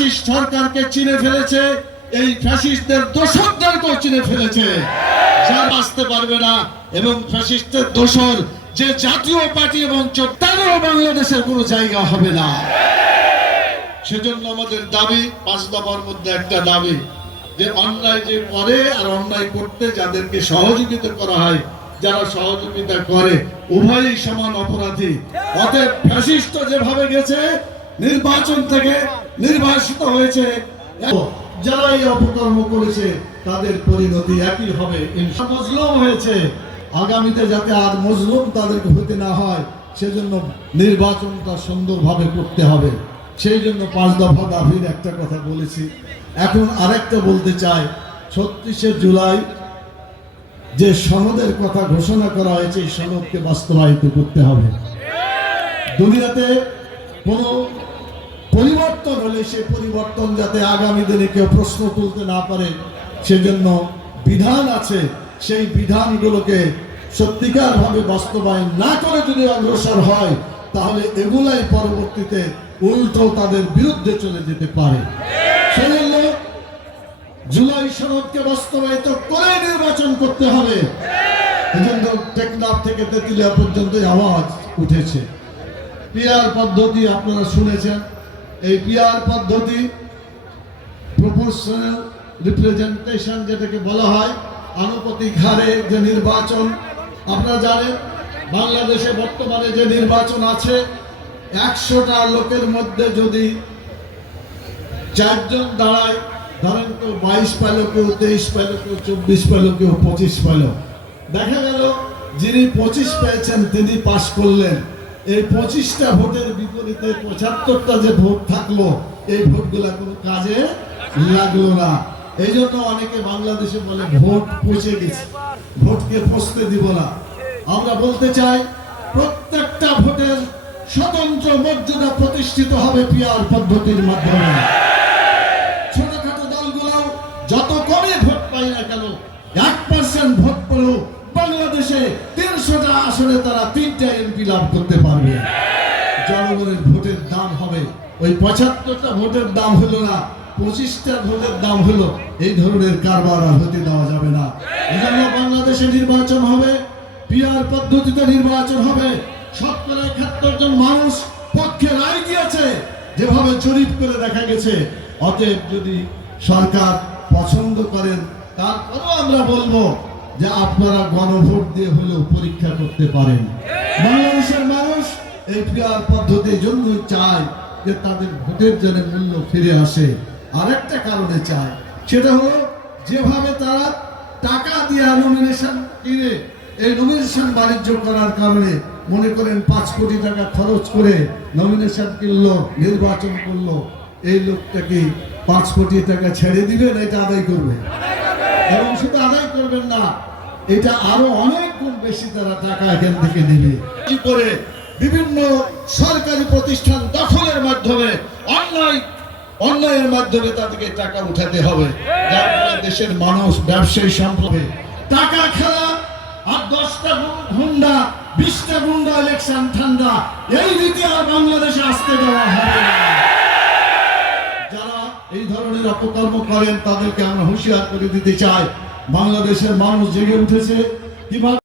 Fascist সরকারকে চিনে ফেলেছে, এই ফ্যাসিস্টদের দোসরদেরকেও চিনে ফেলেছে, যা আসতে পারবে না। এবং ফ্যাসিস্টদের দোসর যে জাতীয় পার্টি এবং তাদেরও বাংলাদেশের কোনো জায়গা হবে না। সেজন্য আমাদের দাবি, 5 দফার মধ্যে একটা দাবি, যে অন্যায় যে করে আর অন্যায় করতে যাদেরকে সহযোগিতা করা হয়, যারা সহযোগিতা করে উভয়ই সমান অপরাধী। অতএব ফ্যাসিস্ট যেভাবে গেছে, নির্বাচন থেকে নির্বাসিত হয়েছে, যারা এই অপকর্ম করেছে তাদের পরিণতি একই হবে। মজলুম হয়েছে, আগামীতে যাতে আর মজলুম তাদেরকে হতে না হয় সেজন্য নির্বাচনটা সুন্দরভাবে করতে হবে। সেই জন্য 5 দফা দাবির একটা কথা বলেছি। এখন আরেকটা বলতে চাই, 36শে জুলাই যে সনদের কথা ঘোষণা করা হয়েছে, এই সনদকে বাস্তবায়িত করতে হবে। দুনিয়াতে কোনো পরিবর্তন হলে সেই পরিবর্তন যাতে আগামী দিনে কেউ প্রশ্ন তুলতে না পারে সেজন্য বিধান আছে। সেই বিধানগুলোকে সত্যিকার ভাবে বাস্তবায়ন না করে যদি অগ্রসর হয়, তাহলে এগুলাই পরবর্তীতে উল্টো তাদের বিরুদ্ধে চলে যেতে পারে। সেজন্য জুলাই সনদকে বাস্তবায়িত করে নির্বাচন করতে হবে। এজন্য টেকনাফ থেকে তেতুলিয়া পর্যন্ত আওয়াজ উঠেছে। পিআর পদ্ধতি আপনারা শুনেছেন। এই পিআর পদ্ধতি প্রপোর্শনাল রিপ্রেজেন্টেশন যেটাকে বলা হয়, আনুপাতিক হারে যে নির্বাচন। আপনারা জানেন বাংলাদেশে বর্তমানে যে নির্বাচন আছে, 100টা লোকের মধ্যে যদি 4 জন দাঁড়ায়, ধরেন কেউ 22 পেল, কেউ 23 পেল, কেউ 24 পেল, কেউ 25 পেল, দেখা গেল যিনি 25 পেয়েছেন তিনি পাশ করলেন। এই 25টা ভোটের বিপরীতে 75টা যে ভোট থাকলো, এই ভোটগুলা কোনো কাজে লাগলো না। এই জন্য অনেকে বাংলাদেশে বলে ভোট পচে গেছে, ভোটকে পচতে দিব না। আমরা বলতে চাই, প্রত্যেকটা ভোটের স্বতন্ত্র মর্যাদা প্রতিষ্ঠিত হবে পিআর পদ্ধতির মাধ্যমে। ছোটখাটো দলগুলো যত কমই ভোট পাই না কেন, 1% ভোট পেলেও বাংলাদেশে 300টা আসনে তারা 3টা এমপি লাভ করতে পারবে। জনগণের ভোটের দাম হবে, ওই 75টা ভোটের দাম হলো না, 25টা ভোটের দাম হলো। এই ধরনের কারবার আর হতে দেওয়া যাবে না। এজন্য বাংলাদেশে নির্বাচন হবে, পিআর পদ্ধতিতে নির্বাচন হবে। 71 জন মানুষ পক্ষে রায় দিয়েছে, যেভাবে জরিপ করে দেখা গেছে। অতএব যদি সরকার পছন্দ করেন, তারপরেও আমরা বলবো যে আপনারা গণভোট দিয়ে হলেও পরীক্ষা করতে পারেন। বাংলাদেশের মানুষ এই পিআর পদ্ধতির জন্য চায় যে তাদের ভোটের জন্য মূল্য ফিরে আসে। আরেকটা কারণে চায়, সেটা হলো যেভাবে তারা টাকা দিয়ে নমিনেশন কিনে, এই নমিনেশন বাণিজ্য করার কারণে মনে করেন 5 কোটি টাকা খরচ করে নমিনেশন কিনলো, নির্বাচন করলো, এই লোকটা কি 5 কোটি টাকা ছেড়ে দিবেন? এটা আদায় করবে। এবং শুধু আদায় করবেন না, এটা আরো অনেক গুণ বেশি তারা টাকা এখান থেকে নেবে। কি করে বিভিন্ন সরকারি প্রতিষ্ঠান দখলের মাধ্যমে অন্যায়ের মাধ্যমে তাদেরকে টাকা উঠাতে হবে, যার ফলে দেশের মানুষ ব্যবসায়ী সম্পর্কে টাকা খেলা আর 10টা গুন্ডা 20টা গুন্ডা ইলেকশন ঠান্ডা, এই রীতি আর বাংলাদেশে আসতে দেওয়া হবে না। যারা এই ধরনের অপকর্ম করেন তাদেরকে আমরা হুঁশিয়ার করে দিতে চাই। বাংলাদেশের মানুষ জেগে উঠেছে কিভাবে